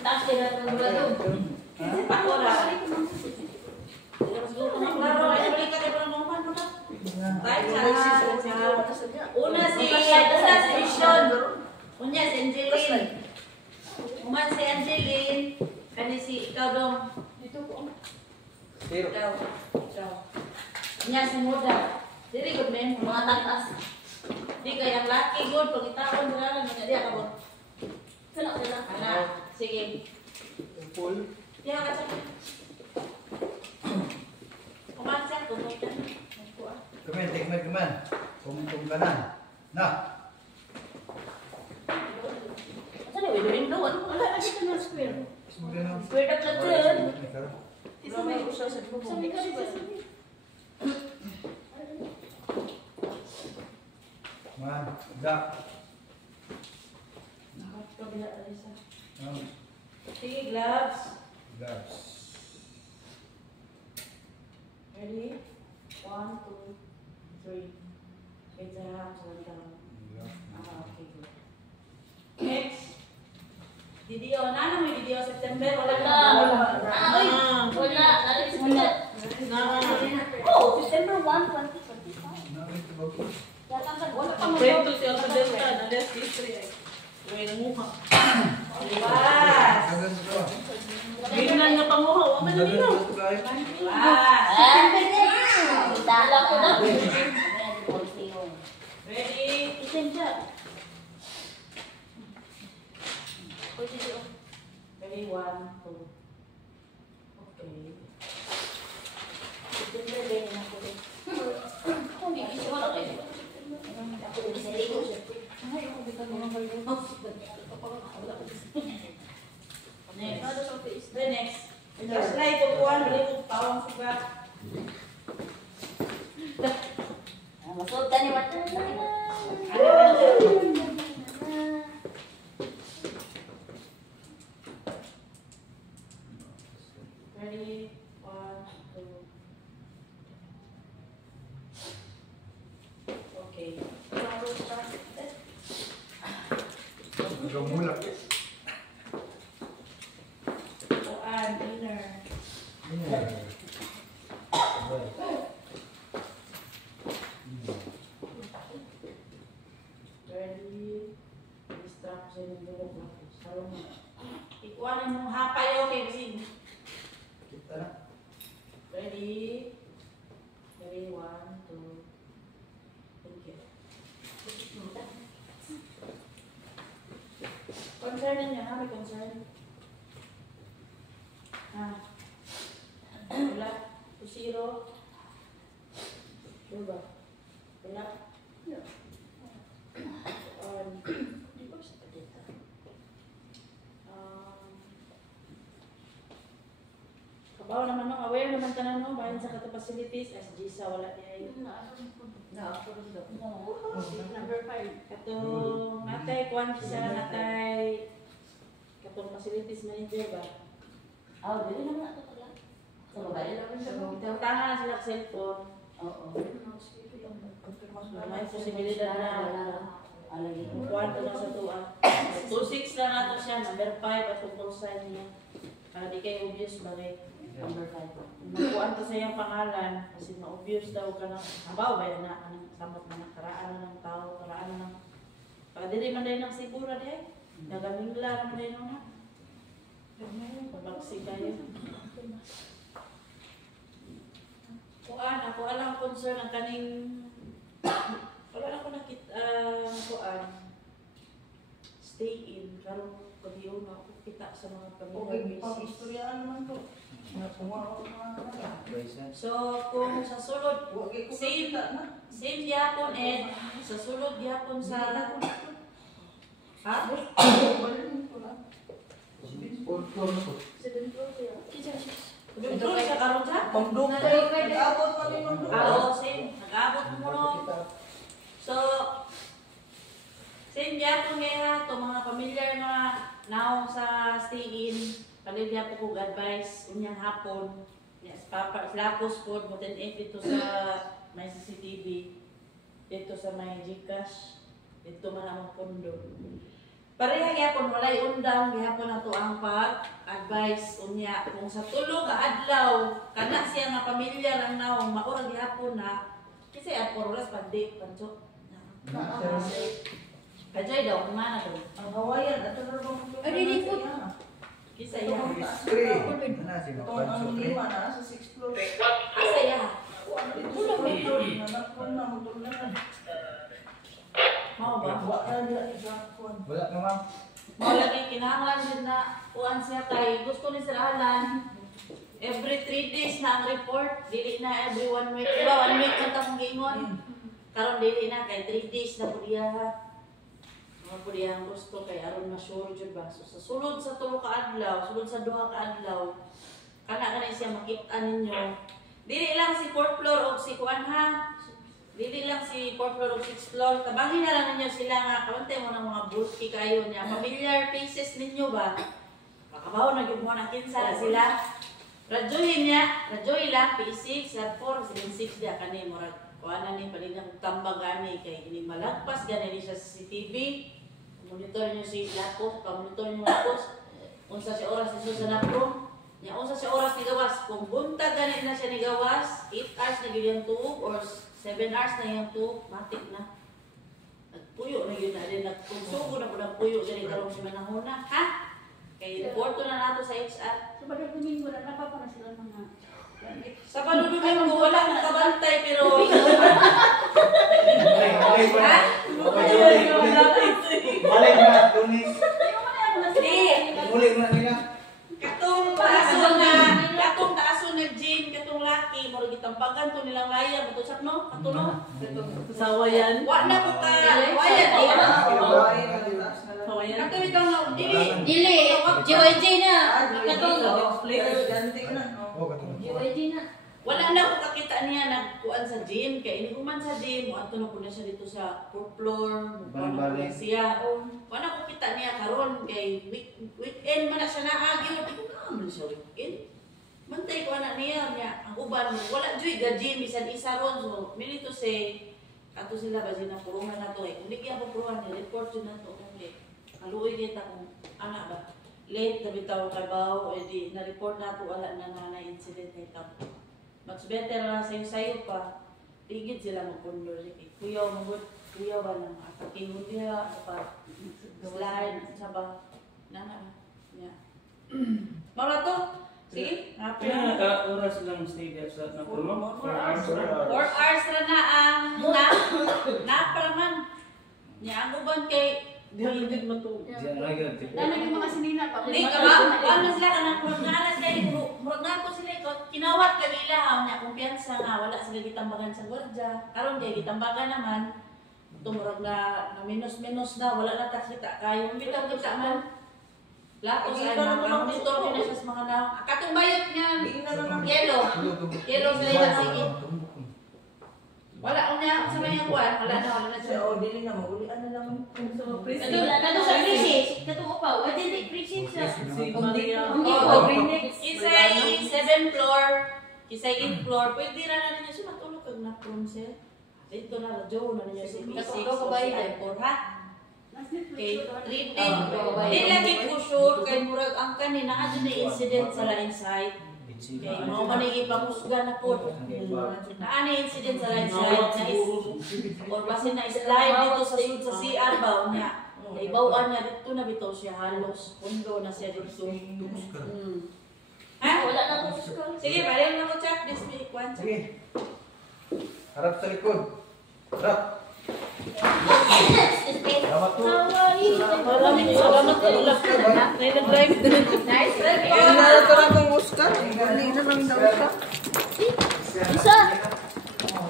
Tapos kaya ng gulado. Ako na. Klaro, ay balik ka rin pa ng mga mo na. Kahit sa una si Vision. Unya si Angeline. Uman si Angeline. Kani si ikaw dong. Dito ko. Ikaw. Unya si Muda. Diri good men, mga tatas. Di kaya laki good pagitaon dira nga di ka ba. Kala. Ana, sige. Full. Diha ka sa. Kumansa tunog ka. Kumen, tikman. Kumentong ka na. Na. Saan yung window? Wala na dito na square. Square Square na dyan. Isa may usaw sa bubong. Man, da. Nakakabila Alisa. Um, Sige, gloves. gloves. Ready? 1, 2, 3. Wait sa hands, 1 down. Okay, good. Next. Video. Nana may video September? Wala na. Ay! Wala. Alis mo na. Oh, September 1, 2025. Nakita ba ko? Wala pa mo. Kwento siya sa Delta, na less history ay. Uy, nanguha. Liwas. Agad ko. Ginan nga panguha, wa man namin no. Liwas. Dala ko na. Ready? Isensya. Ready? 1, 2. Okay. September din ako din. Kung gigising wala kayo. Ako din sa ligo siya. Ay, ako dito naman kayo. Next. The next. Just like kukuhan, balik ko pawang sugat. Masod ka ni Martin. Ready? 1, 2. Okay. Gamulak. Kuan, dinner. Ready? Instruction ng bulog na po. Sarong mo. Ikuanan mo hapay okay kasi. Kita na. Ready? Ready? 1, 2. Thank you. Concern niya, ha? May concern. Wala. Zero. Diba? Wala. Di ba sa dito? Kabaw naman no, aware naman ka na no, bayan sa kata facilities, SG sa wala niya yun. Number 5. Katong natay, kuwan siya, natay, katong facilities manager ba? Dili naman ato pala. Sa bagay lang sa Tangan sila sa cellphone. Oo. May posibilidad na Alagi. kuwan ko lang sa tuwa. 2-6 lang ato siya, number 5 at tungkol sa niya. Para di kayo obvious ba rin. Number 5. Nakuhaan ko sa iyang pangalan kasi ma-obvious daw ka ng habaw ba yan na anong samot na karaan na ng tao, karaan na ng pagdiri man dahil ng sigura di nagamingla naman dahil ng pabaksi kayo. Kuhaan, ako alam concern ang kaning wala na ko nakita kuhaan stay in karong pag-iyon na ako kita sa mga pamilya. Istoryaan naman to. So, kung sa sulod, same yapon sa sulod yapon sa... Ha? Control siya karon sa? Nag-abot pa rin nung Same. Nag-abot mo no. So, same yapon nga to mga pamilyar na now sa stay-in. Palibya po kong advice, unyang hapon. Yes, lapos po, mutin dito sa may CCTV, dito sa may Gcash, dito man ang pondo. Pareha gyapon walay undang gihapon nato ang pag-advise unya kung sa tulo ka adlaw kana siya nga pamilya lang naong maura gihapon na kasi at oras pandi pancho. Ajay daw mana daw. Ang Hawaiian, ito na bang Ay, dili po. Kisa ya. Ana si Ito Mapan ang Sukri. lima na sa 6 floor. Asa ya. Ito na nakon na motor na. Mao ba? Wa ka dira sa kon. Wala na ma'am. Mao lagi kinahanglan din na kuan siya kay gusto ni Sir Alan. Every 3 days na ang report, dili na every 1 week. Diba, 1 week man ta kung giingon. Karon dili na kay 3 days na pud iya. Mga pud iya ang gusto kay aron ma-sure jud ba. So sa sulod sa tulo ka adlaw, sulod sa duha ka adlaw, kana siya makita ninyo. Dili lang si 4th floor o si kuan ha. Dili lang si 4th floor o 6th floor. Tabangin na lang ninyo sila nga kawante mo ng mga bulky kayo niya. Familiar faces ninyo ba? Makabaw na gyud mo na kinsa na sila. Radyohin niya, radyohin lang P6 sa 4 6 dia kani murag kuana ni palingang tambag gani kay ini malagpas gani ni sa CCTV. Monitor niyo si Lapos, monitor niyo Lapos. Unsa si oras ni sa napro? Nya unsa si oras ni gawas? Kung buntag gani na siya ni gawas, 8 hours na gyud yung tuog or 7 hours na yung tuog, matik na. Nagpuyo na yun na din, nagkonsugo na po ng puyo gani karong si manahuna, ha? Kay reporto na nato sa HR. So, pag Domingo na, napapa na sila mga... Sa panudumin ko, wala akong kabantay, pero... Ha? Balik na, Lunis. Hindi. Ulit mo na nila. Katong taaso na Jean, katong laki, moro gitampagan to nilang layang, ito sak no? Katuno? Kasawa yan. Wa na ko ka, wayan eh. Hawaiian. Kato itong no, dili. Dili! GYJ na! Katong Katong! ganti na. Oh, katulog. GYJ na! Wala na ko kakita niya nagkuan sa gym, kay ini human sa gym, mo ato na po na siya dito sa 4th floor, Balik. siya. Wala ko kita niya karon kay weekend man na siya naagyo, di ko na siya weekend. Mantay ko anak niya, ang uban wala joy ga gym bisan isa ron, so minito say kato sila ba sila purungan na to eh. Kung di kaya po purungan, report yun na to. Okay. Kaluoy kita kung anak ba. Late na bitaw trabaho, edi na-report na to wala na na incident na ito. Much better na sayo pa. Tigid sila magpundol. Kuya ba nang ataking mo niya sa slide sa ba. Nana. Yeah. Mara to. Sige. Happy Kaya na. oras lang stay there sa Napulo? 4 hours na ang napraman. Niya ang uban kay Hindi matulog. Diyan na lang yun. Dami yung mga sinina pa. Hindi ka ba? Ano sila ka nang murag na sila, murag na ko sila ito, kinawat ka nila, niya kumpiyansa nga, wala sila gitambagan sa gwardya. Karon kay gitambagan naman, tumurag na minus-minus na, wala na takita kayo. Bitaw kita man. Lapos ay mga monitor din na siya sa mga na. Katong bayot niya, yellow. Yellow sila yung sige. Wala ko niya, sa mga kuwan, wala na siya. O, dili na mauli. Ano lang? Kato sa pre-shift. Kato upaw. Ay, hindi pre-shift siya. Si Maria. Hindi Oo. ko, pre-next. Kisay 7th floor, kisay 8th floor, pwede ra na niya siya matulog kag na prom siya. Dito na radyo na niya si P6 o si I4 ha. Kay 3 din. Di lagi ko sure kay murag ang kanina adto na incident sa line side. Kay mo man ipangusga na po. Naani incident sa line side na is or basin na slide dito sa CR ba niya. Ibawaan niya dito na bitaw siya halos. Pundo na siya dito. Ha? Wala na ko sa Sige, pareho na ko check this week. One check. Sige. Harap sa likod. Harap. Salamat po. Maraming salamat po. Nag-drive din.